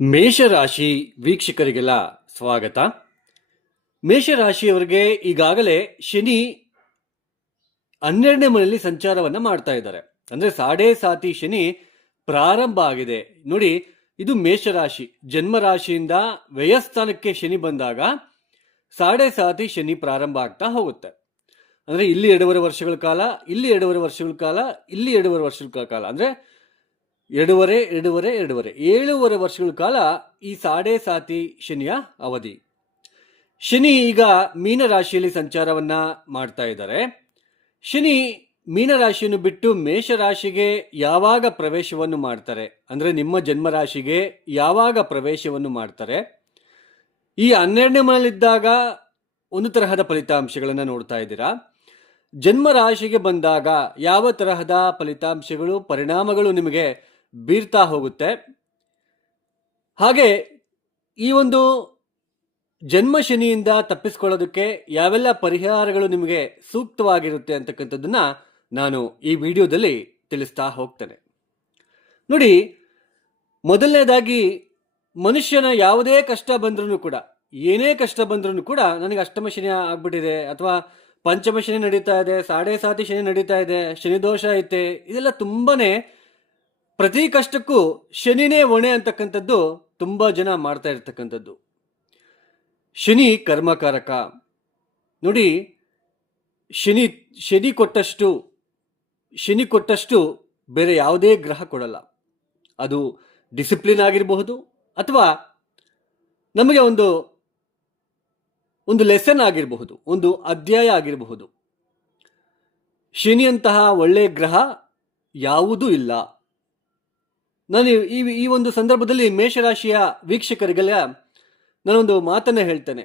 ಮೇಷರಾಶಿ ವೀಕ್ಷಕರಿಗೆಲ್ಲ ಸ್ವಾಗತ. ಮೇಷರಾಶಿಯವರಿಗೆ ಈಗಾಗಲೇ ಶನಿ 12ನೇ ಮನೆಯಲ್ಲಿ ಸಂಚಾರವನ್ನ ಮಾಡ್ತಾ ಇದ್ದಾರೆ. ಅಂದ್ರೆ ಸಾಡೆ ಸಾತಿ ಶನಿ ಪ್ರಾರಂಭ ಆಗಿದೆ ನೋಡಿ. ಇದು ಮೇಷರಾಶಿ ಜನ್ಮರಾಶಿಯಿಂದ ವ್ಯಯಸ್ಥಾನಕ್ಕೆ ಶನಿ ಬಂದಾಗ ಸಾಡೆ ಸಾತಿ ಶನಿ ಪ್ರಾರಂಭ ಆಗ್ತಾ ಹೋಗುತ್ತೆ. ಅಂದ್ರೆ ಇಲ್ಲಿ 2.5 ವರ್ಷಗಳ ಕಾಲ, ಇಲ್ಲಿ 2.5 ವರ್ಷಗಳ ಕಾಲ, ಇಲ್ಲಿ 2.5 ವರ್ಷಗಳ ಕಾಲ, ಅಂದ್ರೆ 7.5 ವರ್ಷಗಳ ಕಾಲ ಈ ಸಾಡೆ ಸಾತಿ ಶನಿಯ ಅವಧಿ. ಶನಿ ಈಗ ಮೀನರಾಶಿಯಲ್ಲಿ ಸಂಚಾರವನ್ನ ಮಾಡ್ತಾ ಇದ್ದಾರೆ. ಶನಿ ಮೀನರಾಶಿಯನ್ನು ಬಿಟ್ಟು ಮೇಷರಾಶಿಗೆ ಯಾವಾಗ ಪ್ರವೇಶವನ್ನು ಮಾಡ್ತಾರೆ, ಅಂದ್ರೆ ನಿಮ್ಮ ಜನ್ಮರಾಶಿಗೆ ಯಾವಾಗ ಪ್ರವೇಶವನ್ನು ಮಾಡ್ತಾರೆ, ಈ 12ನೇ ಮನೆಯಲ್ಲಿದ್ದಾಗ ಒಂದು ತರಹದ ಫಲಿತಾಂಶಗಳನ್ನು ನೋಡ್ತಾ ಇದ್ದೀರಾ. ಜನ್ಮರಾಶಿಗೆ ಬಂದಾಗ ಯಾವ ತರಹದ ಫಲಿತಾಂಶಗಳು, ಪರಿಣಾಮಗಳು ನಿಮಗೆ ಬೀರ್ತಾ ಹೋಗುತ್ತೆ. ಹಾಗೆ ಈ ಒಂದು ಜನ್ಮ ಶನಿಯಿಂದ ತಪ್ಪಿಸ್ಕೊಳ್ಳೋದಕ್ಕೆ ಯಾವೆಲ್ಲ ಪರಿಹಾರಗಳು ನಿಮಗೆ ಸೂಕ್ತವಾಗಿರುತ್ತೆ ಅಂತಕ್ಕಂಥದ್ದನ್ನ ನಾನು ಈ ವಿಡಿಯೋದಲ್ಲಿ ತಿಳಿಸ್ತಾ ಹೋಗ್ತೇನೆ. ನೋಡಿ, ಮೊದಲನೇದಾಗಿ ಮನುಷ್ಯನ ಯಾವುದೇ ಕಷ್ಟ ಬಂದ್ರೂ ಕೂಡ, ಏನೇ ಕಷ್ಟ ಬಂದ್ರೂ ಕೂಡ, ನನಗೆ ಅಷ್ಟಮ ಶನಿ ಆಗ್ಬಿಟ್ಟಿದೆ, ಅಥವಾ ಪಂಚಮ ಶನಿ ನಡೀತಾ ಇದೆ, ಸಾಡೆ ಸಾತಿ ಶನಿ ನಡೀತಾ ಇದೆ, ಶನಿ ದೋಷ ಐತೆ, ಇದೆಲ್ಲ ತುಂಬಾನೇ ಪ್ರತಿ ಕಷ್ಟಕ್ಕೂ ಶನಿನೇ ಹೊಣೆ ಅಂತಕ್ಕಂಥದ್ದು ತುಂಬಾ ಜನ ಮಾಡ್ತಾ ಇರ್ತಕ್ಕಂಥದ್ದು. ಶನಿ ಕರ್ಮಕಾರಕ. ನೋಡಿ, ಶನಿ ಕೊಟ್ಟಷ್ಟು ಬೇರೆ ಯಾವುದೇ ಗ್ರಹ ಕೊಡಲ್ಲ. ಅದು ಡಿಸಿಪ್ಲಿನ್ ಆಗಿರಬಹುದು, ಅಥವಾ ನಮಗೆ ಒಂದು ಲೆಸನ್ ಆಗಿರಬಹುದು, ಒಂದು ಅಧ್ಯಾಯ ಆಗಿರಬಹುದು. ಶನಿಯಂತಹ ಒಳ್ಳೆಯ ಗ್ರಹ ಯಾವುದೂ ಇಲ್ಲ. ನಾನು ಈ ಒಂದು ಸಂದರ್ಭದಲ್ಲಿ ಮೇಷರಾಶಿಯ ವೀಕ್ಷಕರಿಗೆಲ್ಲ ನಾನೊಂದು ಮಾತನ್ನ ಹೇಳ್ತೇನೆ.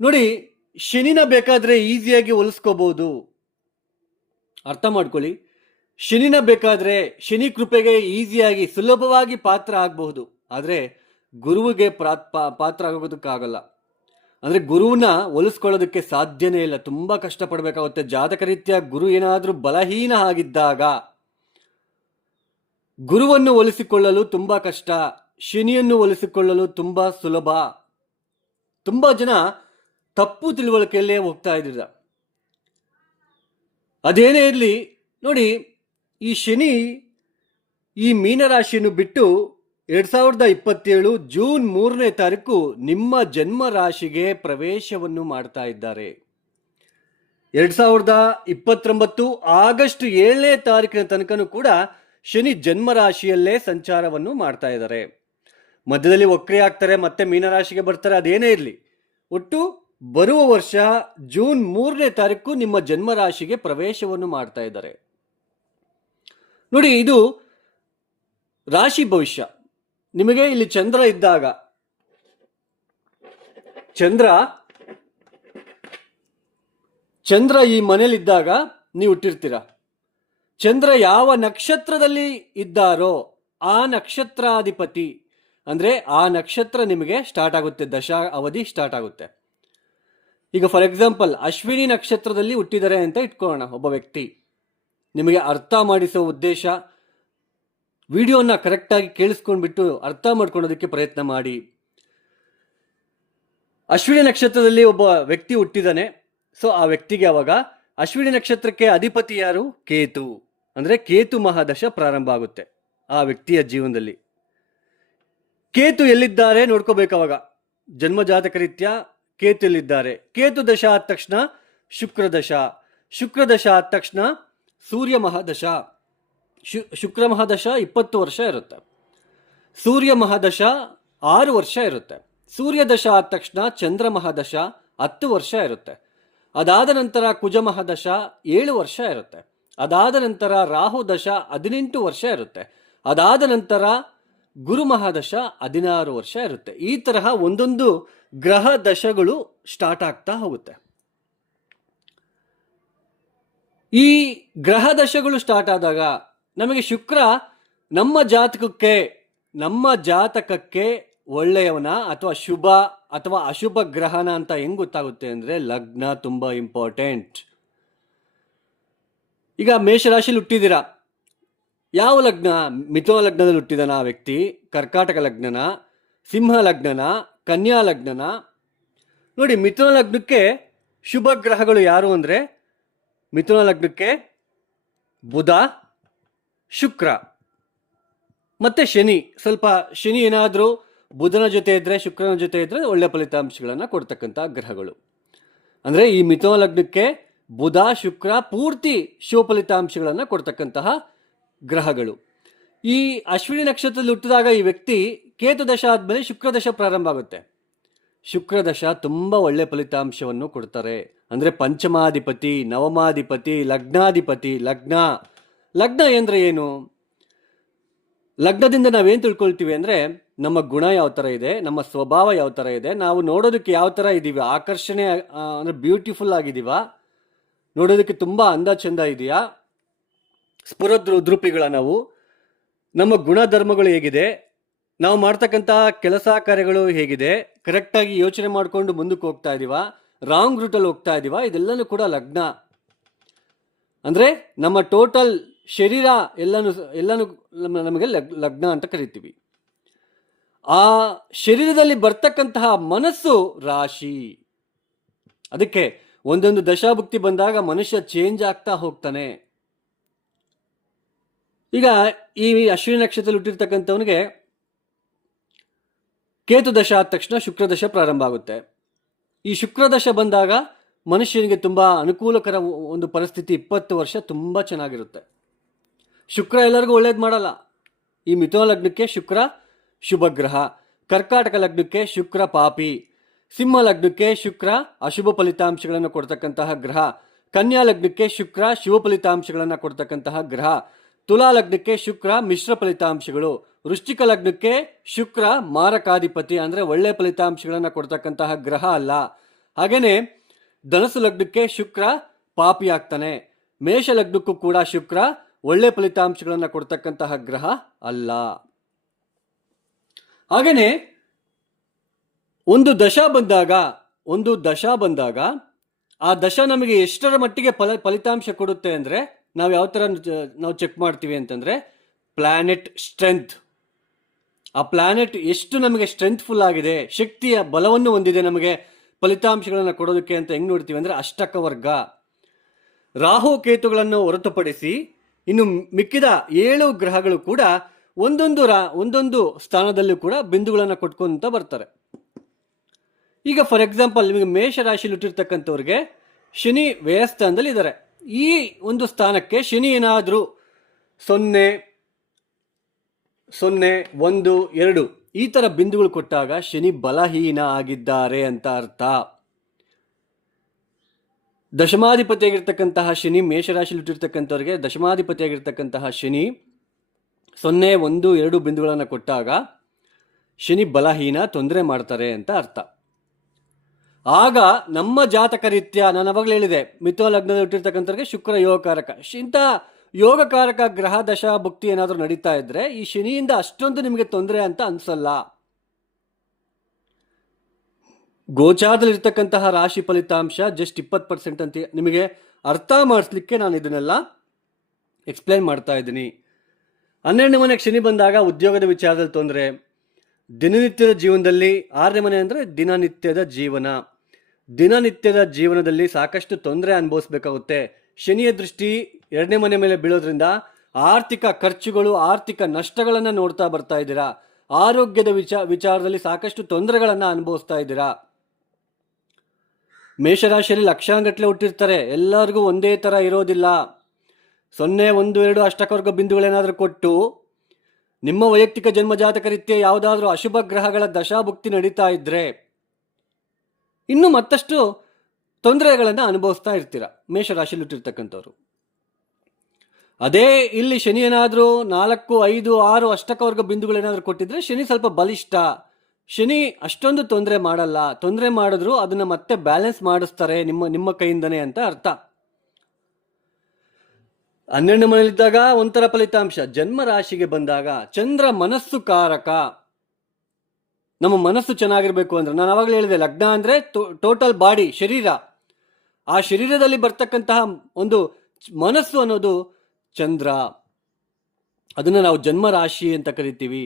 ನೋಡಿ, ಶನಿನ ಬೇಕಾದ್ರೆ ಈಸಿಯಾಗಿ ಹೋಲಿಸ್ಕೋಬಹುದು. ಅರ್ಥ ಮಾಡ್ಕೊಳ್ಳಿ, ಶನಿನ ಬೇಕಾದ್ರೆ, ಶನಿ ಕೃಪೆಗೆ ಈಸಿಯಾಗಿ ಸುಲಭವಾಗಿ ಪಾತ್ರ ಆಗಬಹುದು. ಆದ್ರೆ ಗುರುವಿಗೆ ಪಾತ್ರ ಆಗೋದಕ್ಕಾಗಲ್ಲ. ಅಂದ್ರೆ ಗುರುವನ್ನ ಹೋಲಿಸ್ಕೊಳ್ಳೋದಕ್ಕೆ ಸಾಧ್ಯನೇ ಇಲ್ಲ. ತುಂಬಾ ಕಷ್ಟಪಡಬೇಕಾಗುತ್ತೆ. ಜಾತಕ ರೀತ್ಯ ಗುರು ಏನಾದ್ರೂ ಬಲಹೀನ ಆಗಿದ್ದಾಗ ಗುರುವನ್ನು ಹೋಲಿಸಿಕೊಳ್ಳಲು ತುಂಬಾ ಕಷ್ಟ, ಶನಿಯನ್ನು ಹೋಲಿಸಿಕೊಳ್ಳಲು ತುಂಬಾ ಸುಲಭ. ತುಂಬಾ ಜನ ತಪ್ಪು ತಿಳುವಳಿಕೆಯಲ್ಲೇ ಹೋಗ್ತಾ ಇದ್ದೀರ. ಅದೇನೇ ಇರಲಿ, ನೋಡಿ, ಈ ಶನಿ ಈ ಮೀನರಾಶಿಯನ್ನು ಬಿಟ್ಟು 2027 ಜೂನ್ 3ನೇ ತಾರೀಕು ನಿಮ್ಮ ಜನ್ಮ ರಾಶಿಗೆ ಪ್ರವೇಶವನ್ನು ಮಾಡ್ತಾ ಇದ್ದಾರೆ. 2029 ಆಗಸ್ಟ್ 7ನೇ ತಾರೀಕಿನ ತನಕನೂ ಕೂಡ ಶನಿ ಜನ್ಮರಾಶಿಯಲ್ಲೇ ಸಂಚಾರವನ್ನು ಮಾಡ್ತಾ ಇದ್ದಾರೆ. ಮಧ್ಯದಲ್ಲಿ ವಕ್ರಿ ಆಗ್ತಾರೆ, ಮತ್ತೆ ಮೀನರಾಶಿಗೆ ಬರ್ತಾರೆ. ಅದೇನೇ ಇರಲಿ, ಒಟ್ಟು ಬರುವ ವರ್ಷ ಜೂನ್ 3ನೇ ತಾರೀಕು ನಿಮ್ಮ ಜನ್ಮರಾಶಿಗೆ ಪ್ರವೇಶವನ್ನು ಮಾಡ್ತಾ ಇದ್ದಾರೆ. ನೋಡಿ, ಇದು ರಾಶಿ ಭವಿಷ್ಯ. ನಿಮಗೆ ಇಲ್ಲಿ ಚಂದ್ರ ಇದ್ದಾಗ, ಚಂದ್ರ ಈ ಮನೇಲಿದ್ದಾಗ ನೀವು ಹುಟ್ಟಿರ್ತೀರ. ಚಂದ್ರ ಯಾವ ನಕ್ಷತ್ರದಲ್ಲಿ ಇದ್ದಾರೋ ಆ ನಕ್ಷತ್ರಾಧಿಪತಿ, ಅಂದ್ರೆ ಆ ನಕ್ಷತ್ರ ನಿಮಗೆ ಸ್ಟಾರ್ಟ್ ಆಗುತ್ತೆ, ದಶಾ ಅವಧಿ ಸ್ಟಾರ್ಟ್ ಆಗುತ್ತೆ. ಈಗ ಫಾರ್ ಎಕ್ಸಾಂಪಲ್ ಅಶ್ವಿನಿ ನಕ್ಷತ್ರದಲ್ಲಿ ಹುಟ್ಟಿದ್ದಾರೆ ಅಂತ ಇಟ್ಕೊಳ್ಳೋಣ ಒಬ್ಬ ವ್ಯಕ್ತಿ. ನಿಮಗೆ ಅರ್ಥ ಮಾಡಿಸೋ ಉದ್ದೇಶ, ವಿಡಿಯೋನ ಕರೆಕ್ಟಾಗಿ ಕೇಳಿಸ್ಕೊಂಡ್ಬಿಟ್ಟು ಅರ್ಥ ಮಾಡ್ಕೊಳ್ಳೋದಕ್ಕೆ ಪ್ರಯತ್ನ ಮಾಡಿ. ಅಶ್ವಿನಿ ನಕ್ಷತ್ರದಲ್ಲಿ ಒಬ್ಬ ವ್ಯಕ್ತಿ ಹುಟ್ಟಿದಾನೆ. ಸೊ ಆ ವ್ಯಕ್ತಿಗೆ ಅವಾಗ ಅಶ್ವಿನಿ ನಕ್ಷತ್ರಕ್ಕೆ ಅಧಿಪತಿ ಯಾರು? ಕೇತು. ಅಂದ್ರೆ ಕೇತು ಮಹಾದಶ ಪ್ರಾರಂಭ ಆಗುತ್ತೆ ಆ ವ್ಯಕ್ತಿಯ ಜೀವನದಲ್ಲಿ. ಕೇತು ಎಲ್ಲಿದ್ದಾರೆ ನೋಡ್ಕೋಬೇಕು. ಅವಾಗ ಜನ್ಮ ಜಾತಕ ರೀತ್ಯ ಕೇತು ಎಲ್ಲಿದ್ದಾರೆ. ಕೇತು ದಶ ಆದ ತಕ್ಷಣ ಶುಕ್ರ ದಶ ಆದ ತಕ್ಷಣ ಸೂರ್ಯ ಮಹಾದಶ. ಶುಕ್ರ ಮಹಾದಶ 20 ವರ್ಷ ಇರುತ್ತೆ. ಸೂರ್ಯ ಮಹಾದಶ 6 ವರ್ಷ ಇರುತ್ತೆ. ಸೂರ್ಯ ದಶ ಆದ ತಕ್ಷಣ ಚಂದ್ರ ಮಹಾದಶ 10 ವರ್ಷ ಇರುತ್ತೆ. ಅದಾದ ನಂತರ ಕುಜ ಮಹಾದಶ 7 ವರ್ಷ ಇರುತ್ತೆ. ಅದಾದ ನಂತರ ರಾಹು ದಶ 18 ವರ್ಷ ಇರುತ್ತೆ. ಅದಾದ ನಂತರ ಗುರು ಮಹಾದಶ 16 ವರ್ಷ ಇರುತ್ತೆ. ಈ ತರಹ ಒಂದೊಂದು ಗ್ರಹ ದಶಗಳು ಸ್ಟಾರ್ಟ್ ಆಗ್ತಾ ಹೋಗುತ್ತೆ. ಈ ಗ್ರಹ ದಶಗಳು ಸ್ಟಾರ್ಟ್ ಆದಾಗ ನಮಗೆ ಶುಕ್ರ ನಮ್ಮ ಜಾತಕಕ್ಕೆ ಒಳ್ಳೆಯವನ ಅಥವಾ ಶುಭ ಅಥವಾ ಅಶುಭ ಗ್ರಹನ ಅಂತ ಹೆಂಗ್ ಗೊತ್ತಾಗುತ್ತೆ ಅಂದ್ರೆ, ಲಗ್ನ ತುಂಬಾ ಇಂಪಾರ್ಟೆಂಟ್. ಈಗ ಮೇಷರಾಶಿಲಿ ಹುಟ್ಟಿದ್ದೀರಾ, ಯಾವ ಲಗ್ನ? ಮಿಥುನ ಲಗ್ನದಲ್ಲಿ ಹುಟ್ಟಿದನ ಆ ವ್ಯಕ್ತಿ, ಕರ್ಕಾಟಕ ಲಗ್ನನ, ಸಿಂಹ ಲಗ್ನನ, ಕನ್ಯಾ ಲಗ್ನನ. ನೋಡಿ, ಮಿಥುನ ಲಗ್ನಕ್ಕೆ ಶುಭ ಗ್ರಹಗಳು ಯಾರು ಅಂದರೆ ಮಿಥುನ ಲಗ್ನಕ್ಕೆ ಬುಧ, ಶುಕ್ರ ಮತ್ತೆ ಶನಿ. ಸ್ವಲ್ಪ ಶನಿ ಏನಾದರೂ ಬುಧನ ಜೊತೆ ಇದ್ದರೆ, ಶುಕ್ರನ ಜೊತೆ ಇದ್ದರೆ ಒಳ್ಳೆ ಫಲಿತಾಂಶಗಳನ್ನು ಕೊಡ್ತಕ್ಕಂಥ ಗ್ರಹಗಳು. ಅಂದರೆ ಈ ಮಿಥುನ ಲಗ್ನಕ್ಕೆ ಬುಧ, ಶುಕ್ರ ಪೂರ್ತಿ ಶುಭ ಫಲಿತಾಂಶಗಳನ್ನು ಕೊಡ್ತಕ್ಕಂತಹ ಗ್ರಹಗಳು. ಈ ಅಶ್ವಿನಿ ನಕ್ಷತ್ರದಲ್ಲಿ ಹುಟ್ಟಿದಾಗ ಈ ವ್ಯಕ್ತಿ ಕೇತು ದಶ ಆದಮೇಲೆ ಶುಕ್ರ ದಶ ಪ್ರಾರಂಭ ಆಗುತ್ತೆ. ಶುಕ್ರ ದಶ ತುಂಬ ಒಳ್ಳೆ ಫಲಿತಾಂಶವನ್ನು ಕೊಡ್ತಾರೆ. ಅಂದರೆ ಪಂಚಮಾಧಿಪತಿ, ನವಮಾಧಿಪತಿ, ಲಗ್ನಾಧಿಪತಿ. ಲಗ್ನ ಅಂದರೆ ಏನು? ಲಗ್ನದಿಂದ ನಾವೇನು ತಿಳ್ಕೊಳ್ತೀವಿ ಅಂದರೆ ನಮ್ಮ ಗುಣ ಯಾವ ಥರ ಇದೆ, ನಮ್ಮ ಸ್ವಭಾವ ಯಾವ ಥರ ಇದೆ, ನಾವು ನೋಡೋದಕ್ಕೆ ಯಾವ ಥರ ಇದ್ದೀವಿ, ಆಕರ್ಷಣೆ ಅಂದರೆ ಬ್ಯೂಟಿಫುಲ್ ಆಗಿದ್ದೀವ, ನೋಡೋದಕ್ಕೆ ತುಂಬ ಅಂದ ಚಂದ ಇದೆಯಾ, ಸ್ಫುರದ್ರೂಪಿಗಳ ನಾವು, ನಮ್ಮ ಗುಣಧರ್ಮಗಳು ಹೇಗಿದೆ, ನಾವು ಮಾಡ್ತಕ್ಕಂಥ ಕೆಲಸ ಕಾರ್ಯಗಳು ಹೇಗಿದೆ, ಕರೆಕ್ಟಾಗಿ ಯೋಚನೆ ಮಾಡಿಕೊಂಡು ಮುಂದಕ್ಕೆ ಹೋಗ್ತಾ ಇದ್ದೀವ, ರಾಂಗ್ ರೂಟಲ್ಲಿ ಹೋಗ್ತಾ ಇದ್ದೀವ, ಇದೆಲ್ಲನೂ ಕೂಡ ಲಗ್ನ. ಅಂದರೆ ನಮ್ಮ ಟೋಟಲ್ ಶರೀರ ಎಲ್ಲನೂ ನಮಗೆ ಲಗ್ನ ಅಂತ ಕರಿತೀವಿ. ಆ ಶರೀರದಲ್ಲಿ ಬರ್ತಕ್ಕಂತಹ ಮನಸ್ಸು ರಾಶಿ. ಅದಕ್ಕೆ ಒಂದೊಂದು ದಶಾಭುಕ್ತಿ ಬಂದಾಗ ಮನುಷ್ಯ ಚೇಂಜ್ ಆಗ್ತಾ ಹೋಗ್ತಾನೆ. ಈಗ ಈ ಅಶ್ವಿನಿ ನಕ್ಷತ್ರದಲ್ಲಿ ಹುಟ್ಟಿರ್ತಕ್ಕಂಥವನಿಗೆ ಕೇತು ದಶ ಆದ ತಕ್ಷಣ ಶುಕ್ರ ದಶ ಪ್ರಾರಂಭ ಆಗುತ್ತೆ. ಈ ಶುಕ್ರ ದಶ ಬಂದಾಗ ಮನುಷ್ಯನಿಗೆ ತುಂಬ ಅನುಕೂಲಕರ ಒಂದು ಪರಿಸ್ಥಿತಿ. 20 ವರ್ಷ ತುಂಬ ಚೆನ್ನಾಗಿರುತ್ತೆ. ಶುಕ್ರ ಎಲ್ಲರಿಗೂ ಒಳ್ಳೇದು ಮಾಡಲ್ಲ. ಈ ಮಿಥುನ ಲಗ್ನಕ್ಕೆ ಶುಕ್ರ ಶುಭ ಗ್ರಹ, ಕರ್ಕಾಟಕ ಲಗ್ನಕ್ಕೆ ಶುಕ್ರ ಪಾಪಿ, ಸಿಂಹ ಲಗ್ನಕ್ಕೆ ಶುಕ್ರ ಅಶುಭ ಫಲಿತಾಂಶಗಳನ್ನು ಕೊಡ್ತಕ್ಕಂತಹ ಗ್ರಹ, ಕನ್ಯಾ ಲಗ್ನಕ್ಕೆ ಶುಕ್ರ ಶುಭ ಫಲಿತಾಂಶಗಳನ್ನು ಕೊಡ್ತಕ್ಕಂತಹ ಗ್ರಹ, ತುಲಾ ಲಗ್ನಕ್ಕೆ ಶುಕ್ರ ಮಿಶ್ರ ಫಲಿತಾಂಶಗಳು, ವೃಶ್ಚಿಕ ಲಗ್ನಕ್ಕೆ ಶುಕ್ರ ಮಾರಕಾಧಿಪತಿ, ಅಂದರೆ ಒಳ್ಳೆ ಫಲಿತಾಂಶಗಳನ್ನು ಕೊಡ್ತಕ್ಕಂತಹ ಗ್ರಹ ಅಲ್ಲ. ಹಾಗೆಯೇ ಧನಸು ಲಗ್ನಕ್ಕೆ ಶುಕ್ರ ಪಾಪಿ ಆಗ್ತಾನೆ. ಮೇಷ ಲಗ್ನಕ್ಕೂ ಕೂಡ ಶುಕ್ರ ಒಳ್ಳೆ ಫಲಿತಾಂಶಗಳನ್ನು ಕೊಡ್ತಕ್ಕಂತಹ ಗ್ರಹ ಅಲ್ಲ. ಹಾಗೆಯೇ ಒಂದು ದಶ ಬಂದಾಗ ಆ ದಶ ನಮಗೆ ಎಷ್ಟರ ಮಟ್ಟಿಗೆ ಫಲಿತಾಂಶ ಕೊಡುತ್ತೆ ಅಂದರೆ ನಾವು ಯಾವ ಥರ ನಾವು ಚೆಕ್ ಮಾಡ್ತೀವಿ ಅಂತಂದರೆ ಪ್ಲಾನೆಟ್ ಸ್ಟ್ರೆಂತ್. ಆ ಪ್ಲಾನೆಟ್ ಎಷ್ಟು ನಮಗೆ ಸ್ಟ್ರೆಂತ್ಫುಲ್ ಆಗಿದೆ, ಶಕ್ತಿಯ ಬಲವನ್ನು ಹೊಂದಿದೆ ನಮಗೆ ಫಲಿತಾಂಶಗಳನ್ನು ಕೊಡೋದಕ್ಕೆ ಅಂತ ಹೆಂಗೆ ನೋಡ್ತೀವಿ ಅಂದರೆ ಅಷ್ಟಕ ವರ್ಗ. ರಾಹು ಕೇತುಗಳನ್ನು ಹೊರತುಪಡಿಸಿ ಇನ್ನು ಮಿಕ್ಕಿದ 7 ಗ್ರಹಗಳು ಕೂಡ ಒಂದೊಂದು ಸ್ಥಾನದಲ್ಲೂ ಕೂಡ ಬಿಂದುಗಳನ್ನು ಕೊಟ್ಕೊಂತ ಬರ್ತಾರೆ. ಈಗ ಫಾರ್ ಎಕ್ಸಾಂಪಲ್ ನಿಮಗೆ ಮೇಷ ರಾಶಿಯಲ್ಲಿ ಹುಟ್ಟಿರ್ತಕ್ಕಂಥವ್ರಿಗೆ ಶನಿ ವ್ಯಯಸ್ಥಾನದಲ್ಲಿ ಇದ್ದಾರೆ. ಈ ಒಂದು ಸ್ಥಾನಕ್ಕೆ ಶನಿ ಏನಾದರೂ 0, 1, 2 ಈ ಥರ ಬಿಂದುಗಳು ಕೊಟ್ಟಾಗ ಶನಿ ಬಲಹೀನ ಆಗಿದ್ದಾರೆ ಅಂತ ಅರ್ಥ. ದಶಮಾಧಿಪತಿಯಾಗಿರ್ತಕ್ಕಂತಹ ಶನಿ, ಮೇಷರಾಶಿಯಲ್ಲಿ ಹುಟ್ಟಿರ್ತಕ್ಕಂಥವ್ರಿಗೆ ದಶಮಾಧಿಪತಿಯಾಗಿರ್ತಕ್ಕಂತಹ ಶನಿ 0, 1, 2 ಬಿಂದುಗಳನ್ನು ಕೊಟ್ಟಾಗ ಶನಿ ಬಲಹೀನ, ತೊಂದರೆ ಮಾಡ್ತಾರೆ ಅಂತ ಅರ್ಥ. ಆಗ ನಮ್ಮ ಜಾತಕ ರೀತ್ಯ ನಾನು ಅವಾಗಲೇ ಹೇಳಿದೆ, ಮಿಥುನ ಲಗ್ನದಲ್ಲಿ ಹುಟ್ಟಿರ್ತಕ್ಕಂಥವ್ರಿಗೆ ಶುಕ್ರ ಯೋಗಕಾರಕ. ಇಂಥ ಯೋಗಕಾರಕ ಗ್ರಹ ದಶಾ ಭುಕ್ತಿ ಏನಾದರೂ ನಡೀತಾ ಇದ್ರೆ ಈ ಶನಿಯಿಂದ ಅಷ್ಟೊಂದು ನಿಮಗೆ ತೊಂದರೆ ಅಂತ ಅನ್ಸಲ್ಲ. ಗೋಚಾರದಲ್ಲಿರ್ತಕ್ಕಂತಹ ರಾಶಿ ಫಲಿತಾಂಶ ಜಸ್ಟ್ 20% ಅಂತ ನಿಮಗೆ ಅರ್ಥ ಮಾಡಿಸ್ಲಿಕ್ಕೆ ನಾನು ಇದನ್ನೆಲ್ಲ ಎಕ್ಸ್ಪ್ಲೈನ್ ಮಾಡ್ತಾ ಇದ್ದೀನಿ. 12ನೇ ಮನೆಗೆ ಶನಿ ಬಂದಾಗ ಉದ್ಯೋಗದ ವಿಚಾರದಲ್ಲಿ ತೊಂದರೆ, ದಿನನಿತ್ಯದ ಜೀವನದಲ್ಲಿ 6ನೇ ಮನೆ ಅಂದರೆ ದಿನನಿತ್ಯದ ಜೀವನದಲ್ಲಿ ಸಾಕಷ್ಟು ತೊಂದರೆ ಅನುಭವಿಸ್ಬೇಕಾಗುತ್ತೆ. ಶನಿಯ ದೃಷ್ಟಿ 2ನೇ ಮನೆ ಮೇಲೆ ಬೀಳೋದ್ರಿಂದ ಆರ್ಥಿಕ ಖರ್ಚುಗಳು, ಆರ್ಥಿಕ ನಷ್ಟಗಳನ್ನು ನೋಡ್ತಾ ಬರ್ತಾ ಇದ್ದೀರಾ. ಆರೋಗ್ಯದ ವಿಚಾರದಲ್ಲಿ ಸಾಕಷ್ಟು ತೊಂದರೆಗಳನ್ನು ಅನುಭವಿಸ್ತಾ ಇದ್ದೀರಾ. ಮೇಷರಾಶಿಯಲ್ಲಿ ಲಕ್ಷಾಂಗಟ್ಟಲೆ ಹುಟ್ಟಿರ್ತಾರೆ, ಎಲ್ಲರಿಗೂ ಒಂದೇ ಥರ ಇರೋದಿಲ್ಲ. 0, 1, 2 ಅಷ್ಟಕವರ್ಗ ಬಿಂದುಗಳೇನಾದರೂ ಕೊಟ್ಟು ನಿಮ್ಮ ವೈಯಕ್ತಿಕ ಜನ್ಮಜಾತಕ ರೀತ್ಯ ಯಾವುದಾದ್ರೂ ಅಶುಭ ಗ್ರಹಗಳ ದಶಾಭುಕ್ತಿ ನಡೀತಾ ಇದ್ರೆ ಇನ್ನು ಮತ್ತಷ್ಟು ತೊಂದರೆಗಳನ್ನು ಅನುಭವಿಸ್ತಾ ಇರ್ತೀರ ಮೇಷರಾಶಿಯಲ್ಲಿ ಹುಟ್ಟಿರ್ತಕ್ಕಂಥವ್ರು. ಅದೇ ಇಲ್ಲಿ ಶನಿ ಏನಾದರೂ 4, 5, 6 ಅಷ್ಟಕವರ್ಗ ಬಿಂದುಗಳೇನಾದರೂ ಕೊಟ್ಟಿದ್ರೆ ಶನಿ ಸ್ವಲ್ಪ ಬಲಿಷ್ಠ. ಶನಿ ಅಷ್ಟೊಂದು ತೊಂದರೆ ಮಾಡಲ್ಲ, ತೊಂದರೆ ಮಾಡಿದ್ರು ಅದನ್ನು ಮತ್ತೆ ಬ್ಯಾಲೆನ್ಸ್ ಮಾಡಿಸ್ತಾರೆ ನಿಮ್ಮ ಕೈಯಿಂದನೇ ಅಂತ ಅರ್ಥ. 12ನೇ ಮನೆಯಲ್ಲಿದ್ದಾಗ ಒಂಥರ ಫಲಿತಾಂಶ. ಜನ್ಮ ರಾಶಿಗೆ ಬಂದಾಗ ಚಂದ್ರ ಮನಸ್ಸು ಕಾರಕ. ನಮ್ಮ ಮನಸ್ಸು ಚೆನ್ನಾಗಿರ್ಬೇಕು ಅಂದ್ರೆ ನಾನು ಆವಾಗಲೇ ಹೇಳಿದೆ, ಲಗ್ನ ಅಂದರೆ ಟೋಟಲ್ ಬಾಡಿ, ಶರೀರ. ಆ ಶರೀರದಲ್ಲಿ ಬರ್ತಕ್ಕಂತಹ ಒಂದು ಮನಸ್ಸು ಅನ್ನೋದು ಚಂದ್ರ. ಅದನ್ನು ನಾವು ಜನ್ಮ ರಾಶಿ ಅಂತ ಕರಿತೀವಿ.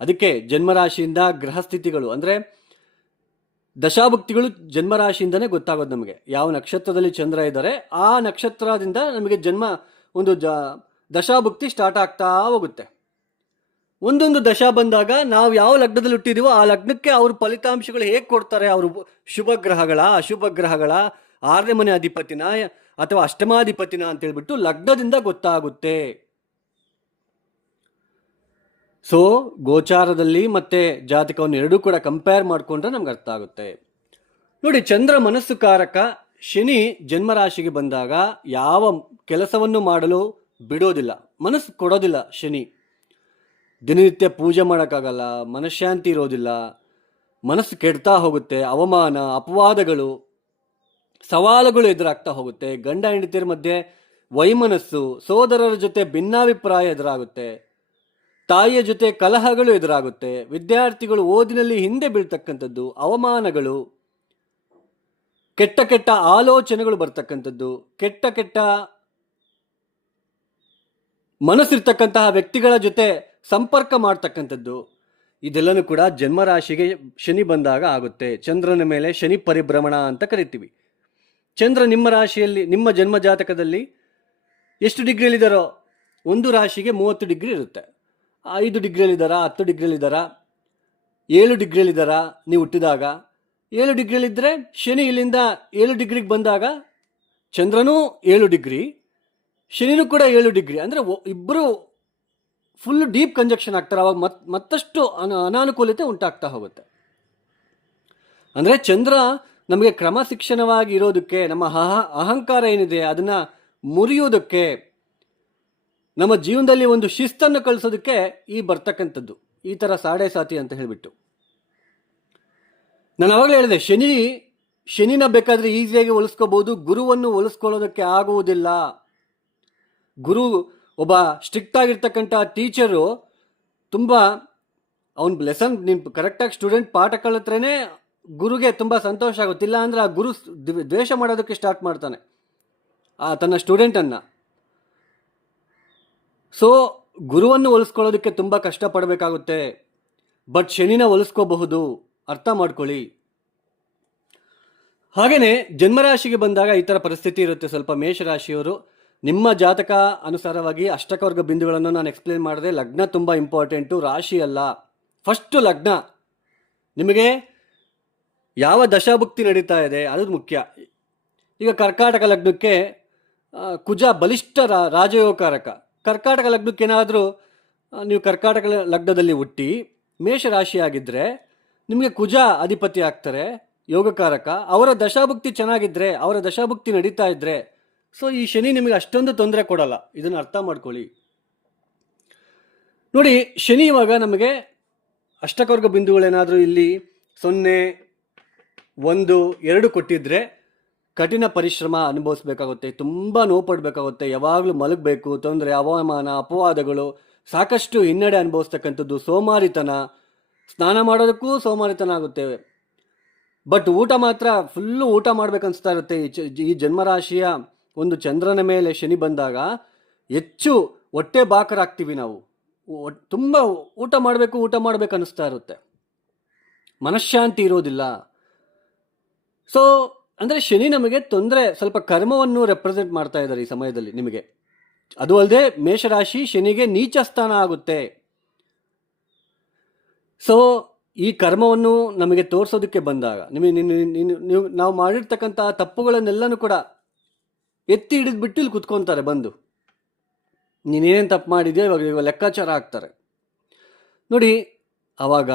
ಅದಕ್ಕೆ ಜನ್ಮರಾಶಿಯಿಂದ ಗ್ರಹಸ್ಥಿತಿಗಳು ಅಂದರೆ ದಶಾಭುಕ್ತಿಗಳು ಜನ್ಮರಾಶಿಯಿಂದನೇ ಗೊತ್ತಾಗೋದು ನಮಗೆ. ಯಾವ ನಕ್ಷತ್ರದಲ್ಲಿ ಚಂದ್ರ ಇದ್ದಾರೆ ಆ ನಕ್ಷತ್ರದಿಂದ ನಮಗೆ ಒಂದು ದಶಾಭುಕ್ತಿ ಸ್ಟಾರ್ಟ್ ಆಗ್ತಾ ಹೋಗುತ್ತೆ. ಒಂದೊಂದು ದಶಾ ಬಂದಾಗ ನಾವು ಯಾವ ಲಗ್ನದಲ್ಲಿ ಹುಟ್ಟಿದೀವೋ ಆ ಲಗ್ನಕ್ಕೆ ಅವ್ರ ಫಲಿತಾಂಶಗಳು ಹೇಗೆ ಕೊಡ್ತಾರೆ, ಅವರು ಶುಭ ಗ್ರಹಗಳ ಅಶುಭ ಗ್ರಹಗಳ 6ನೇ ಮನೆ ಅಧಿಪತಿನ ಅಥವಾ ಅಷ್ಟಮಾಧಿಪತಿನ ಅಂತ ಹೇಳ್ಬಿಟ್ಟು ಲಗ್ನದಿಂದ ಗೊತ್ತಾಗುತ್ತೆ. ಸೊ ಗೋಚಾರದಲ್ಲಿ ಮತ್ತೆ ಜಾತಕವನ್ನು ಎರಡೂ ಕೂಡ ಕಂಪೇರ್ ಮಾಡಿಕೊಂಡ್ರೆ ನಮ್ಗೆ ಅರ್ಥ ಆಗುತ್ತೆ. ನೋಡಿ, ಚಂದ್ರ ಮನಸ್ಸು ಕಾರಕ. ಶನಿ ಜನ್ಮರಾಶಿಗೆ ಬಂದಾಗ ಯಾವ ಕೆಲಸವನ್ನು ಮಾಡಲು ಬಿಡೋದಿಲ್ಲ, ಮನಸ್ಸು ಕೊಡೋದಿಲ್ಲ ಶನಿ. ದಿನನಿತ್ಯ ಪೂಜೆ ಮಾಡೋಕ್ಕಾಗಲ್ಲ, ಮನಃಶಾಂತಿ ಇರೋದಿಲ್ಲ, ಮನಸ್ಸು ಕೆಡ್ತಾ ಹೋಗುತ್ತೆ, ಅವಮಾನ ಅಪವಾದಗಳು ಸವಾಲುಗಳು ಎದುರಾಗ್ತಾ ಹೋಗುತ್ತೆ, ಗಂಡ ಹೆಂಡತಿಯರ ಮಧ್ಯೆ ವೈಮನಸ್ಸು, ಸೋದರರ ಜೊತೆ ಭಿನ್ನಾಭಿಪ್ರಾಯ ಎದುರಾಗುತ್ತೆ, ತಾಯಿಯ ಜೊತೆ ಕಲಹಗಳು ಎದುರಾಗುತ್ತೆ, ವಿದ್ಯಾರ್ಥಿಗಳು ಓದಿನಲ್ಲಿ ಹಿಂದೆ ಬೀಳ್ತಕ್ಕಂಥದ್ದು, ಅವಮಾನಗಳು, ಕೆಟ್ಟ ಕೆಟ್ಟ ಆಲೋಚನೆಗಳು ಬರ್ತಕ್ಕಂಥದ್ದು, ಕೆಟ್ಟ ಕೆಟ್ಟ ಮನಸ್ಸಿರ್ತಕ್ಕಂತಹ ವ್ಯಕ್ತಿಗಳ ಜೊತೆ ಸಂಪರ್ಕ ಮಾಡ್ತಕ್ಕಂಥದ್ದು, ಇದೆಲ್ಲನೂ ಕೂಡ ಜನ್ಮರಾಶಿಗೆ ಶನಿ ಬಂದಾಗ ಆಗುತ್ತೆ. ಚಂದ್ರನ ಮೇಲೆ ಶನಿ ಪರಿಭ್ರಮಣ ಅಂತ ಕರಿತೀವಿ. ಚಂದ್ರ ನಿಮ್ಮ ರಾಶಿಯಲ್ಲಿ, ನಿಮ್ಮ ಜನ್ಮ ಜಾತಕದಲ್ಲಿ ಎಷ್ಟು ಡಿಗ್ರಿಯಲ್ಲಿದ್ದಾರೋ, ಒಂದು ರಾಶಿಗೆ 30 ಡಿಗ್ರಿ ಇರುತ್ತೆ. 5 ಡಿಗ್ರಿಯಲ್ಲಿದ್ದಾರಾ, 10 ಡಿಗ್ರಿಯಲ್ಲಿದ್ದಾರಾ, 7 ಡಿಗ್ರಿಯಲ್ಲಿದ್ದಾರಾ ನೀವು ಹುಟ್ಟಿದಾಗ? 7 ಡಿಗ್ರಿಯಲ್ಲಿದ್ದರೆ ಶನಿ ಇಲ್ಲಿಂದ 7 ಡಿಗ್ರಿಗೆ ಬಂದಾಗ ಚಂದ್ರನೂ 7 ಡಿಗ್ರಿ, ಶನಿನೂ ಕೂಡ 7 ಡಿಗ್ರಿ. ಅಂದರೆ ಇಬ್ಬರು ಫುಲ್ ಡೀಪ್ ಕಂಜಕ್ಷನ್ ಆಗ್ತಾರೆ. ಅವಾಗ ಮತ್ತಷ್ಟು ಅನಾನುಕೂಲತೆ ಉಂಟಾಗ್ತಾ ಹೋಗುತ್ತೆ. ಅಂದರೆ ಚಂದ್ರ ನಮಗೆ ಕ್ರಮಶಿಕ್ಷಣವಾಗಿ ಇರೋದಕ್ಕೆ, ನಮ್ಮ ಅಹಂಕಾರ ಏನಿದೆ ಅದನ್ನು ಮುರಿಯೋದಕ್ಕೆ, ನಮ್ಮ ಜೀವನದಲ್ಲಿ ಒಂದು ಶಿಸ್ತನ್ನು ಕಳಿಸೋದಕ್ಕೆ ಈ ಬರ್ತಕ್ಕಂಥದ್ದು, ಈ ಥರ ಸಾಡೆ ಸಾತಿ ಅಂತ ಹೇಳಿಬಿಟ್ಟು. ನಾನು ಆವಾಗಲೇ ಹೇಳಿದೆ, ಶನಿನ ಬೇಕಾದರೆ ಈಸಿಯಾಗಿ ಹೋಲಿಸ್ಕೋಬಹುದು, ಗುರುವನ್ನು ಹೋಲಿಸ್ಕೊಳ್ಳೋದಕ್ಕೆ ಆಗುವುದಿಲ್ಲ. ಗುರು ಒಬ್ಬ ಸ್ಟ್ರಿಕ್ಟ್ ಆಗಿರ್ತಕ್ಕಂಥ ಟೀಚರು, ತುಂಬ ಅವನ ಲೆಸನ್ ಕರೆಕ್ಟಾಗಿ ಸ್ಟೂಡೆಂಟ್ ಪಾಠ ಕಲಿತ್ರೇನೆ ಗುರುಗೆ ತುಂಬ ಸಂತೋಷ ಆಗುತ್ತಿಲ್ಲ ಅಂದರೆ ಆ ಗುರು ದ್ವೇಷ ಮಾಡೋದಕ್ಕೆ ಸ್ಟಾರ್ಟ್ ಮಾಡ್ತಾನೆ ತನ್ನ ಸ್ಟೂಡೆಂಟನ್ನು. ಸೊ ಗುರುವನ್ನು ಹೋಲಿಸ್ಕೊಳ್ಳೋದಕ್ಕೆ ತುಂಬ ಕಷ್ಟಪಡಬೇಕಾಗುತ್ತೆ. ಬಟ್ ಶನಿನ ಹೋಲಿಸ್ಕೋಬಹುದು, ಅರ್ಥ ಮಾಡ್ಕೊಳ್ಳಿ. ಹಾಗೆಯೇ ಜನ್ಮರಾಶಿಗೆ ಬಂದಾಗ ಈ ಥರ ಪರಿಸ್ಥಿತಿ ಇರುತ್ತೆ. ಸ್ವಲ್ಪ ಮೇಷರಾಶಿಯವರು, ನಿಮ್ಮ ಜಾತಕ ಅನುಸಾರವಾಗಿ ಅಷ್ಟಕವರ್ಗ ಬಿಂದುಗಳನ್ನು ನಾನು ಎಕ್ಸ್ಪ್ಲೇನ್ ಮಾಡಿದೆ. ಲಗ್ನ ತುಂಬ ಇಂಪಾರ್ಟೆಂಟು, ರಾಶಿ ಅಲ್ಲ. ಫಸ್ಟು ಲಗ್ನ, ನಿಮಗೆ ಯಾವ ದಶಾಭುಕ್ತಿ ನಡೀತಾ ಇದೆ ಅದು ಮುಖ್ಯ. ಈಗ ಕರ್ಕಾಟಕ ಲಗ್ನಕ್ಕೆ ಕುಜ ಬಲಿಷ್ಠ ರಾಜಯೋಗಕಾರಕ. ಕರ್ಕಾಟಕ ಲಗ್ನಕ್ಕೆ ಏನಾದರೂ ನೀವು ಕರ್ಕಾಟಕ ಲಗ್ನದಲ್ಲಿ ಹುಟ್ಟಿ ಮೇಷರಾಶಿ ಆಗಿದ್ದರೆ ನಿಮಗೆ ಕುಜ ಅಧಿಪತಿ ಆಗ್ತಾರೆ, ಯೋಗಕಾರಕ. ಅವರ ದಶಾಭುಕ್ತಿ ಚೆನ್ನಾಗಿದ್ದರೆ, ಅವರ ದಶಾಭುಕ್ತಿ ನಡೀತಾ ಇದ್ದರೆ, ಸೊ ಈ ಶನಿ ನಿಮಗೆ ಅಷ್ಟೊಂದು ತೊಂದರೆ ಕೊಡಲ್ಲ. ಇದನ್ನು ಅರ್ಥ ಮಾಡ್ಕೊಳ್ಳಿ. ನೋಡಿ, ಶನಿ ಇವಾಗ ನಮಗೆ ಅಷ್ಟಕವರ್ಗ ಬಿಂದುಗಳೇನಾದರೂ ಇಲ್ಲಿ 0, 1, 2 ಕೊಟ್ಟಿದ್ರೆ ಕಠಿಣ ಪರಿಶ್ರಮ ಅನುಭವಿಸ್ಬೇಕಾಗುತ್ತೆ, ತುಂಬ ನೋವು ಪಡಬೇಕಾಗುತ್ತೆ, ಯಾವಾಗಲೂ ಮಲಗಬೇಕು, ತೊಂದರೆ, ಅವಮಾನ, ಅಪವಾದಗಳು, ಸಾಕಷ್ಟು ಹಿನ್ನಡೆ ಅನುಭವಿಸ್ತಕ್ಕಂಥದ್ದು, ಸೋಮಾರಿತನ, ಸ್ನಾನ ಮಾಡೋದಕ್ಕೂ ಸೋಮಾರಿತನ ಆಗುತ್ತೆ. ಬಟ್ ಊಟ ಮಾತ್ರ ಫುಲ್ಲು ಊಟ ಮಾಡ್ಬೇಕನ್ನಿಸ್ತಾ ಇರುತ್ತೆ. ಈ ಜನ್ಮರಾಶಿಯ ಒಂದು ಚಂದ್ರನ ಮೇಲೆ ಶನಿ ಬಂದಾಗ ಹೆಚ್ಚು ಹೊಟ್ಟೆ ಬಾಕರಾಗ್ತೀವಿ ನಾವು. ತುಂಬ ಊಟ ಮಾಡಬೇಕು ಅನ್ನಿಸ್ತಾ ಇರುತ್ತೆ, ಮನಃಶಾಂತಿ ಇರೋದಿಲ್ಲ. ಸೊ ಅಂದರೆ ಶನಿ ನಮಗೆ ತೊಂದರೆ, ಸ್ವಲ್ಪ ಕರ್ಮವನ್ನು ರೆಪ್ರೆಸೆಂಟ್ ಮಾಡ್ತಾ ಇದ್ದಾರೆ ಈ ಸಮಯದಲ್ಲಿ ನಿಮಗೆ. ಅದು ಅಲ್ಲದೆ ಮೇಷರಾಶಿ ಶನಿಗೆ ನೀಚ ಸ್ಥಾನ ಆಗುತ್ತೆ. ಸೊ ಈ ಕರ್ಮವನ್ನು ನಮಗೆ ತೋರಿಸೋದಕ್ಕೆ ಬಂದಾಗ ನಾವು ಮಾಡಿರ್ತಕ್ಕಂಥ ತಪ್ಪುಗಳನ್ನೆಲ್ಲನೂ ಕೂಡ ಎತ್ತಿ ಹಿಡಿದ್ಬಿಟ್ಟು ಇಲ್ಲಿ ಕುತ್ಕೊತಾರೆ ಬಂದು, ನೀನೇನೇನು ತಪ್ಪು ಮಾಡಿದೆಯೋ ಇವಾಗ ಲೆಕ್ಕಾಚಾರ ಹಾಕ್ತಾರೆ ನೋಡಿ. ಆವಾಗ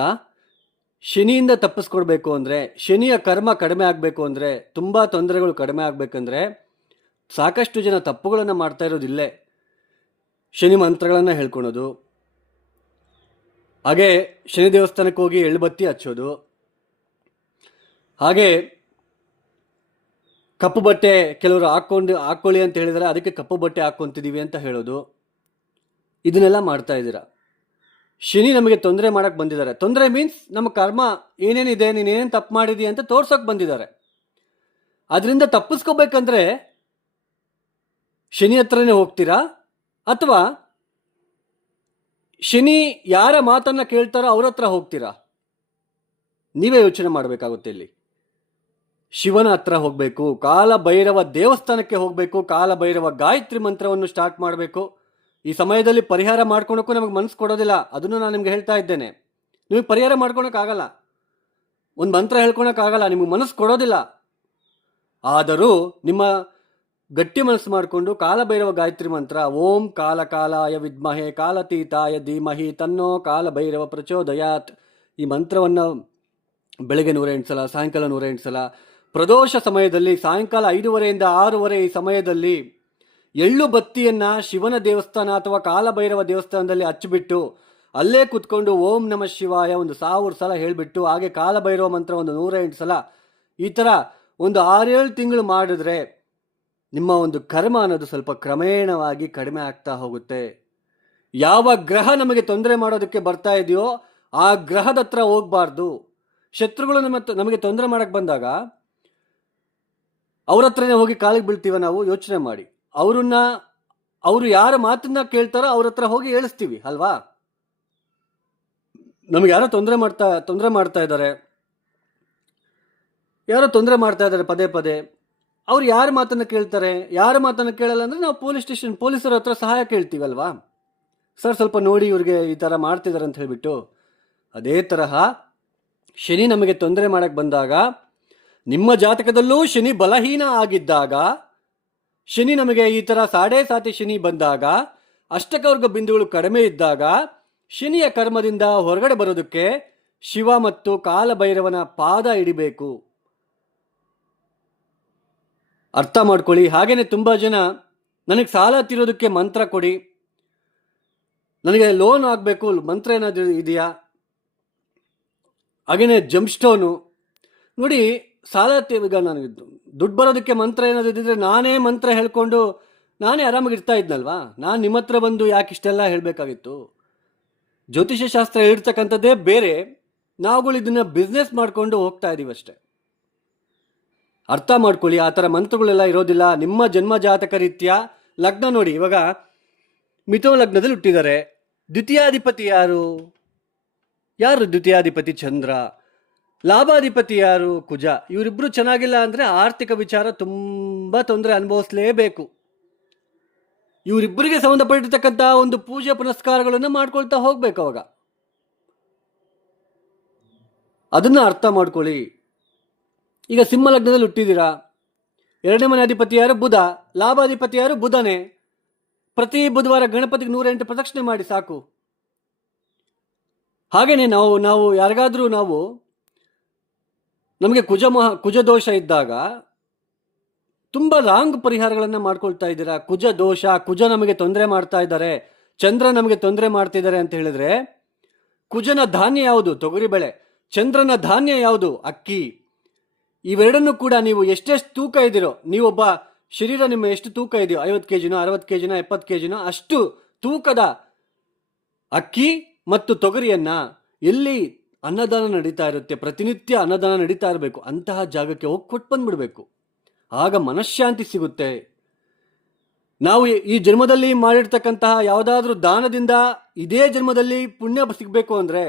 ಶನಿಯಿಂದ ತಪ್ಪಿಸ್ಕೊಡ್ಬೇಕು ಅಂದರೆ, ಶನಿಯ ಕರ್ಮ ಕಡಿಮೆ ಆಗಬೇಕು ಅಂದರೆ, ತುಂಬ ತೊಂದರೆಗಳು ಕಡಿಮೆ ಆಗಬೇಕಂದ್ರೆ ಸಾಕಷ್ಟು ಜನ ತಪ್ಪುಗಳನ್ನು ಮಾಡ್ತಾ ಇರೋದಿಲ್ಲೇ. ಶನಿ ಮಂತ್ರಗಳನ್ನು ಹೇಳ್ಕೊಳೋದು, ಹಾಗೆ ಶನಿ ದೇವಸ್ಥಾನಕ್ಕೆ ಹೋಗಿ ಎಳ್ಳುಬತ್ತಿ ಹಚ್ಚೋದು, ಹಾಗೆ ಕಪ್ಪು ಬಟ್ಟೆ ಕೆಲವರು ಹಾಕ್ಕೊಳ್ಳಿ ಅಂತ ಹೇಳಿದರೆ ಅದಕ್ಕೆ ಕಪ್ಪು ಬಟ್ಟೆ ಹಾಕ್ಕೊತಿದ್ದೀವಿ ಅಂತ ಹೇಳೋದು, ಇದನ್ನೆಲ್ಲ ಮಾಡ್ತಾ ಇದ್ದೀರಾ. ಶನಿ ನಮಗೆ ತೊಂದರೆ ಮಾಡಕ್ಕೆ ಬಂದಿದ್ದಾರೆ. ತೊಂದರೆ ಮೀನ್ಸ್ ನಮ್ಮ ಕರ್ಮ ಏನೇನಿದೆ, ನೀನೇನು ತಪ್ಪು ಮಾಡಿದೀಯ ಅಂತ ತೋರ್ಸೋಕೆ ಬಂದಿದ್ದಾರೆ. ಅದರಿಂದ ತಪ್ಪಿಸ್ಕೋಬೇಕಂದ್ರೆ ಶನಿ ಹತ್ರನೇ ಹೋಗ್ತೀರಾ ಅಥವಾ ಶನಿ ಯಾರ ಮಾತನ್ನ ಕೇಳ್ತಾರೋ ಅವ್ರ ಹತ್ರ ಹೋಗ್ತೀರಾ? ನೀವೇ ಯೋಚನೆ ಮಾಡಬೇಕಾಗುತ್ತೆ. ಇಲ್ಲಿ ಶಿವನ ಹತ್ರ ಹೋಗಬೇಕು, ಕಾಲಭೈರವ ದೇವಸ್ಥಾನಕ್ಕೆ ಹೋಗಬೇಕು, ಕಾಲಭೈರವ ಗಾಯತ್ರಿ ಮಂತ್ರವನ್ನು ಸ್ಟಾರ್ಟ್ ಮಾಡಬೇಕು. ಈ ಸಮಯದಲ್ಲಿ ಪರಿಹಾರ ಮಾಡ್ಕೊಳಕ್ಕೂ ನಮಗೆ ಮನಸ್ಸು ಕೊಡೋದಿಲ್ಲ. ಅದನ್ನು ನಾನು ನಿಮ್ಗೆ ಹೇಳ್ತಾ ಇದ್ದೇನೆ. ನಿಮಗೆ ಪರಿಹಾರ ಮಾಡ್ಕೊಳಕ್ಕಾಗಲ್ಲ, ಒಂದು ಮಂತ್ರ ಹೇಳ್ಕೊಳಕ್ಕಾಗಲ್ಲ, ನಿಮಗೆ ಮನಸ್ಸು ಕೊಡೋದಿಲ್ಲ. ಆದರೂ ನಿಮ್ಮ ಗಟ್ಟಿ ಮನಸ್ಸು ಮಾಡಿಕೊಂಡು ಕಾಲಭೈರವ ಗಾಯತ್ರಿ ಮಂತ್ರ, ಓಂ ಕಾಲ ಕಾಲಾಯ ವಿದ್ಮಹೆ ಕಾಲತೀತಾಯ ಧೀಮಹಿ ತನ್ನೋ ಕಾಲಭೈರವ ಪ್ರಚೋದಯಾತ್, ಈ ಮಂತ್ರವನ್ನು ಬೆಳಗ್ಗೆ 108 ಸಲ, ಸಾಯಂಕಾಲ 108 ಸಲ, ಪ್ರದೋಷ ಸಮಯದಲ್ಲಿ ಸಾಯಂಕಾಲ 5:30 6:30 ಈ ಸಮಯದಲ್ಲಿ ಎಳ್ಳು ಬತ್ತಿಯನ್ನ ಶಿವನ ದೇವಸ್ಥಾನ ಅಥವಾ ಕಾಲಭೈರವ ದೇವಸ್ಥಾನದಲ್ಲಿ ಹಚ್ಚಿಬಿಟ್ಟು ಅಲ್ಲೇ ಕುತ್ಕೊಂಡು ಓಂ ನಮಃ ಶಿವಾಯ ಒಂದು 1000 ಸಲ ಹೇಳಿಬಿಟ್ಟು, ಹಾಗೆ ಕಾಲಭೈರವ ಮಂತ್ರ ಒಂದು 108 ಸಲ, ಈ ಥರ ಒಂದು 6-7 ತಿಂಗಳು ಮಾಡಿದ್ರೆ ನಿಮ್ಮ ಒಂದು ಕರ್ಮ ಅನ್ನೋದು ಸ್ವಲ್ಪ ಕ್ರಮೇಣವಾಗಿ ಕಡಿಮೆ ಆಗ್ತಾ ಹೋಗುತ್ತೆ. ಯಾವ ಗ್ರಹ ನಮಗೆ ತೊಂದರೆ ಮಾಡೋದಕ್ಕೆ ಬರ್ತಾ ಇದೆಯೋ ಆ ಗ್ರಹದ ಹತ್ರ ಹೋಗ್ಬಾರ್ದು. ಶತ್ರುಗಳು ನಮಗೆ ತೊಂದರೆ ಮಾಡಕ್ಕೆ ಬಂದಾಗ ಅವ್ರ ಹತ್ರನೇ ಹೋಗಿ ಕಾಲಿಗೆ ಬೀಳ್ತೀವ ನಾವು? ಯೋಚನೆ ಮಾಡಿ. ಅವರು ಯಾರ ಮಾತನ್ನ ಕೇಳ್ತಾರೋ ಅವ್ರ ಹತ್ರ ಹೋಗಿ ಹೇಳಿಸ್ತೀವಿ ಅಲ್ವಾ? ನಮಗೆ ಯಾರೋ ತೊಂದರೆ ಮಾಡ್ತಾ ಇದ್ದಾರೆ, ಪದೇ ಪದೇ. ಅವ್ರು ಯಾರ ಮಾತನ್ನ ಕೇಳ್ತಾರೆ? ಯಾರ ಮಾತನ್ನ ಕೇಳಲ್ಲ ಅಂದ್ರೆ ನಾವು ಪೊಲೀಸರ ಹತ್ರ ಸಹಾಯ ಕೇಳ್ತೀವಲ್ವಾ? ಸರ್ ಸ್ವಲ್ಪ ನೋಡಿ ಇವ್ರಿಗೆ ಈ ಥರ ಮಾಡ್ತಿದ್ದಾರೆ ಅಂತ ಹೇಳ್ಬಿಟ್ಟು. ಅದೇ ತರಹ ಶನಿ ನಮಗೆ ತೊಂದರೆ ಮಾಡಕ್ಕೆ ಬಂದಾಗ, ನಿಮ್ಮ ಜಾತಕದಲ್ಲೂ ಶನಿ ಬಲಹೀನ ಆಗಿದ್ದಾಗ, ಶನಿ ನಮಗೆ ಈ ಥರ 7.5 ಶನಿ ಬಂದಾಗ, ಅಷ್ಟಕವರ್ಗ ಬಿಂದುಗಳು ಕಡಿಮೆ ಇದ್ದಾಗ, ಶನಿಯ ಕರ್ಮದಿಂದ ಹೊರಗಡೆ ಬರೋದಕ್ಕೆ ಶಿವ ಮತ್ತು ಕಾಲಭೈರವನ ಪಾದ ಹಿಡಿಬೇಕು. ಅರ್ಥ ಮಾಡ್ಕೊಳ್ಳಿ. ಹಾಗೇನೆ ತುಂಬ ಜನ ನನಗೆ ಸಾಲ ತೀರೋದಕ್ಕೆ ಮಂತ್ರ ಕೊಡಿ, ನನಗೆ ಲೋನ್ ಆಗಬೇಕು, ಮಂತ್ರ ಏನಾದರೂ ಇದೆಯಾ? ಹಾಗೇನೆ ಜಂಪ್ ಸ್ಟೋನು ನೋಡಿ, ಸಾಲ ಈಗ ನನಗೆ ದುಡ್ಡು ಬರೋದಕ್ಕೆ ಮಂತ್ರ ಏನಾದರೂ ಇದ್ದಿದ್ರೆ ನಾನೇ ಮಂತ್ರ ಹೇಳ್ಕೊಂಡು ನಾನೇ ಆರಾಮಾಗಿ ಇರ್ತಾ ಇದ್ನಲ್ವಾ? ನಾನು ನಿಮ್ಮ ಹತ್ರ ಬಂದು ಯಾಕೆ ಇಷ್ಟೆಲ್ಲ ಹೇಳಬೇಕಾಗಿತ್ತು? ಜ್ಯೋತಿಷ್ಯ ಶಾಸ್ತ್ರ ಹೇಳ್ತಕ್ಕಂಥದ್ದೇ ಬೇರೆ, ನಾವುಗಳು ಇದನ್ನ ಬಿಸ್ನೆಸ್ ಮಾಡಿಕೊಂಡು ಹೋಗ್ತಾ ಇದೀವಿ ಅಷ್ಟೆ. ಅರ್ಥ ಮಾಡ್ಕೊಳ್ಳಿ. ಆ ಥರ ಮಂತ್ರಗಳೆಲ್ಲ ಇರೋದಿಲ್ಲ. ನಿಮ್ಮ ಜನ್ಮ ಜಾತಕ ರೀತ್ಯ ಲಗ್ನ ನೋಡಿ, ಇವಾಗ ಮಿಥುನ ಲಗ್ನದಲ್ಲಿ ಹುಟ್ಟಿದ್ದಾರೆ. ದ್ವಿತೀಯಾಧಿಪತಿ ಯಾರು? ದ್ವಿತೀಯಾಧಿಪತಿ ಚಂದ್ರ. ಲಾಭಾಧಿಪತಿ ಯಾರು? ಕುಜ. ಇವರಿಬ್ರು ಚೆನ್ನಾಗಿಲ್ಲ ಅಂದರೆ ಆರ್ಥಿಕ ವಿಚಾರ ತುಂಬ ತೊಂದರೆ ಅನುಭವಿಸಲೇಬೇಕು. ಇವರಿಬ್ಬರಿಗೆ ಸಂಬಂಧಪಟ್ಟಿರ್ತಕ್ಕಂಥ ಒಂದು ಪೂಜೆ ಪುನಸ್ಕಾರಗಳನ್ನು ಮಾಡ್ಕೊಳ್ತಾ ಹೋಗ್ಬೇಕು. ಅವಾಗ ಅದನ್ನ ಅರ್ಥ ಮಾಡ್ಕೊಳ್ಳಿ. ಈಗ ಸಿಂಹ ಲಗ್ನದಲ್ಲಿ ಹುಟ್ಟಿದ್ದೀರಾ, 2ನೇ ಮನೆ ಅಧಿಪತಿ ಯಾರು? ಬುಧ. ಲಾಭಾಧಿಪತಿ ಯಾರು? ಬುಧನೇ. ಪ್ರತಿ ಬುಧವಾರ ಗಣಪತಿಗೆ 108 ಪ್ರದಕ್ಷಿಣೆ ಮಾಡಿ ಸಾಕು. ಹಾಗೇನೆ ನಾವು ಯಾರಿಗಾದ್ರೂ ನಮಗೆ ಕುಜ ದೋಷ ಇದ್ದಾಗ ತುಂಬ ರಾಂಗ್ ಪರಿಹಾರಗಳನ್ನು ಮಾಡ್ಕೊಳ್ತಾ ಇದ್ದೀರಾ. ಕುಜ ದೋಷ, ಕುಜ ನಮಗೆ ತೊಂದರೆ ಮಾಡ್ತಾ ಇದ್ದಾರೆ, ಚಂದ್ರ ನಮಗೆ ತೊಂದರೆ ಮಾಡ್ತಿದ್ದಾರೆ ಅಂತ ಹೇಳಿದ್ರೆ, ಕುಜನ ಧಾನ್ಯ ಯಾವುದು? ತೊಗರಿಬೇಳೆ. ಚಂದ್ರನ ಧಾನ್ಯ ಯಾವುದು? ಅಕ್ಕಿ. ಇವೆರಡನ್ನು ಕೂಡ ನೀವು ಎಷ್ಟೆಷ್ಟು ತೂಕ ಇದ್ದೀರೋ, ನೀವೊಬ್ಬ ಶರೀರ ನಿಮ್ಮ ಎಷ್ಟು ತೂಕ ಇದೆಯೋ, 50 kg, 60 kg, 70 kg, ಅಷ್ಟು ತೂಕದ ಅಕ್ಕಿ ಮತ್ತು ತೊಗರಿಯನ್ನ ಎಲ್ಲಿ ಅನ್ನದಾನ ನಡೀತಾ ಇರುತ್ತೆ, ಪ್ರತಿನಿತ್ಯ ಅನ್ನದಾನ ನಡೀತಾ ಇರಬೇಕು, ಅಂತಹ ಜಾಗಕ್ಕೆ ಹೋಗಿ ಕೊಟ್ಟು ಬಂದ್ಬಿಡ್ಬೇಕು. ಆಗ ಮನಃಶಾಂತಿ ಸಿಗುತ್ತೆ. ನಾವು ಈ ಜನ್ಮದಲ್ಲಿ ಮಾಡಿರ್ತಕ್ಕಂತಹ ಯಾವುದಾದ್ರೂ ದಾನದಿಂದ ಇದೇ ಜನ್ಮದಲ್ಲಿ ಪುಣ್ಯ ಸಿಗಬೇಕು ಅಂದರೆ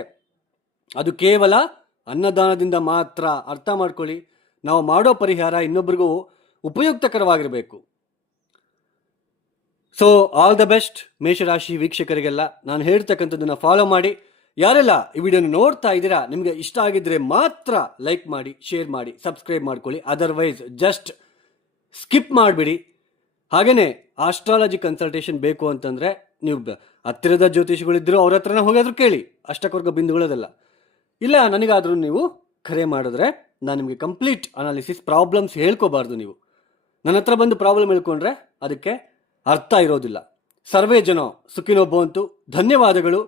ಅದು ಕೇವಲ ಅನ್ನದಾನದಿಂದ ಮಾತ್ರ. ಅರ್ಥ ಮಾಡ್ಕೊಳ್ಳಿ. ನಾವು ಮಾಡೋ ಪರಿಹಾರ ಇನ್ನೊಬ್ಬರಿಗೂ ಉಪಯುಕ್ತಕರವಾಗಿರಬೇಕು. ಸೊ ಆಲ್ ದ ಬೆಸ್ಟ್ ಮೇಷರಾಶಿ ವೀಕ್ಷಕರಿಗೆಲ್ಲ. ನಾನು ಹೇಳ್ತಕ್ಕಂಥದ್ದನ್ನು ಫಾಲೋ ಮಾಡಿ. ಯಾರೆಲ್ಲ ಈ ವಿಡಿಯೋನ ನೋಡ್ತಾ ಇದ್ದೀರಾ, ನಿಮಗೆ ಇಷ್ಟ ಆಗಿದ್ರೆ ಮಾತ್ರ ಲೈಕ್ ಮಾಡಿ, ಶೇರ್ ಮಾಡಿ, ಸಬ್ಸ್ಕ್ರೈಬ್ ಮಾಡ್ಕೊಳ್ಳಿ. ಅದರ್ವೈಸ್ ಜಸ್ಟ್ ಸ್ಕಿಪ್ ಮಾಡಿಬಿಡಿ. ಹಾಗೆಯೇ ಆಸ್ಟ್ರಾಲಜಿ ಕನ್ಸಲ್ಟೇಷನ್ ಬೇಕು ಅಂತಂದರೆ ನೀವು ಹತ್ತಿರದ ಜ್ಯೋತಿಷಿಗಳಿದ್ದರು ಅವ್ರ ಹತ್ರನ ಹೋಗಾದ್ರೂ ಕೇಳಿ, ಅಷ್ಟಕವರ್ಗ ಬಿಂದುಗಳದಲ್ಲ. ಇಲ್ಲ ನನಗಾದರೂ ನೀವು ಕರೆ ಮಾಡಿದ್ರೆ ನಾನು ನಿಮಗೆ ಕಂಪ್ಲೀಟ್ ಅನಾಲಿಸಿಸ್, ಪ್ರಾಬ್ಲಮ್ಸ್ ಹೇಳ್ಕೋಬಾರ್ದು. ನೀವು ನನ್ನ ಹತ್ರ ಬಂದು ಪ್ರಾಬ್ಲಮ್ ಹೇಳ್ಕೊಂಡ್ರೆ ಅದಕ್ಕೆ ಅರ್ಥ ಇರೋದಿಲ್ಲ. ಸರ್ವೇ ಜನ ಸುಖಿನೋ ಭವಂತು. ಧನ್ಯವಾದಗಳು.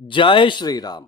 ಜೈ ಶ್ರೀರಾಮ್.